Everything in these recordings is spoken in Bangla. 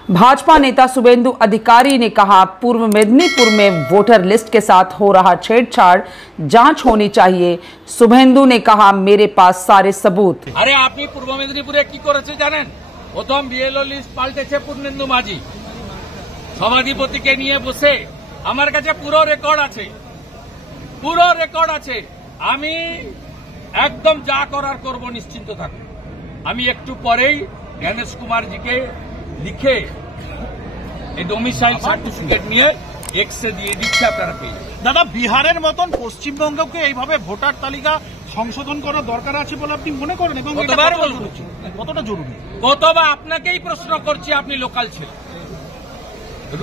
भाजपा नेता शुभेंदु अधिकारी ने कहा, पूर्व मेदिनीपुर में वोटर लिस्ट के साथ हो रहा छेड़छाड़ जांच होनी चाहिए। शुभेंदु ने कहा, मेरे पास सारे सबूत। अरे आपनी पूर्व मेदिनीपुरे की करेছে জানেন? প্রথম বিএলও লিস্ট পাল্টেছে পূর্ণেন্দু মাঝি সভাধিপতিকে নিয়ে বসে। আমার কাছে পুরো রেকর্ড আছে। আমি একদম যা করার করব, নিশ্চিন্ত থাকুন। আমি একটু পরেই গণেশ কুমারজিকে লিখে এই ডোমিসাইল সার্টিফিকেট নিয়ে এক্সে দিয়ে দিচ্ছে, আপনারা পেয়ে যাবেন। দাদা, বিহারের মতন পশ্চিমবঙ্গকে এইভাবে ভোটার তালিকা সংশোধন করার দরকার আছে বলে আপনি মনে করেন? এবং কতটা জরুরি? কতবার আপনাকেই প্রশ্ন করছি, আপনি লোকাল ছিলেন।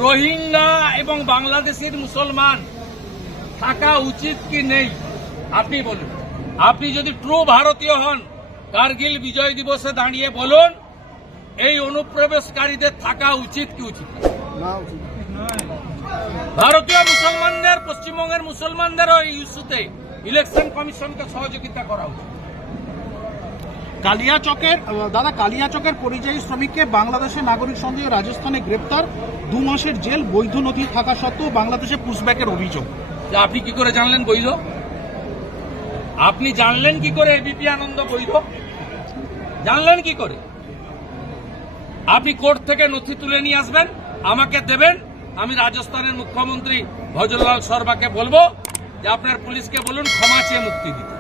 রোহিঙ্গা এবং বাংলাদেশের মুসলমান থাকা উচিত কি নেই আপনি বলুন। আপনি যদি ট্রু ভারতীয় হন, কার্গিল বিজয় দিবসে দাঁড়িয়ে বলুন, এই অনুপ্রবেশকারীদের থাকা উচিত কি উচিত না? ভারতীয় মুসলমানদের, পশ্চিমবঙ্গের মুসলমানদেরও এই ইস্যুতে ইলেকশন কমিশনকে সহযোগিতা করা উচিত। কালিয়াচকের পরিযায়ী শ্রমিককে বাংলাদেশের নাগরিক সন্দেহে রাজস্থানে গ্রেপ্তার, 2 মাসের জেল, বৈধ নথি থাকা সত্ত্বেও বাংলাদেশে পুশব্যাকের অভিযোগ। আপনি কি করে জানলেন বৈধ? আপনি জানলেন কি করে এবিপি আনন্দ বৈধ? জানলেন কি করে? আপনি কোর্ট থেকে নথি তুলে নিয়ে আসবেন, আমাকে দেবেন, আমি রাজস্থানের মুখ্যমন্ত্রী ভজনলাল শর্মাকে বলবো যে আপনার পুলিশকে বলুন ক্ষমা চেয়ে মুক্তি দিতে।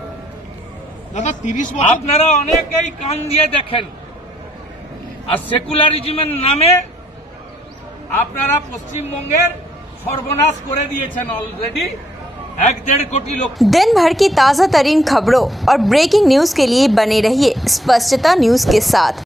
দাদা, 30 বছর আপনারা অনেকেই কান দিয়ে দেখেন, আর সেকুলারিজমের নামে আপনারা পশ্চিমবঙ্গের সর্বনাশ করে দিয়েছেন অলরেडी। 1.5 कोटी लोग। दिन भर की ताज़ा तरीन खबरों और ब्रेकिंग न्यूज के लिए बने रहिए स्पष्टता न्यूज के साथ।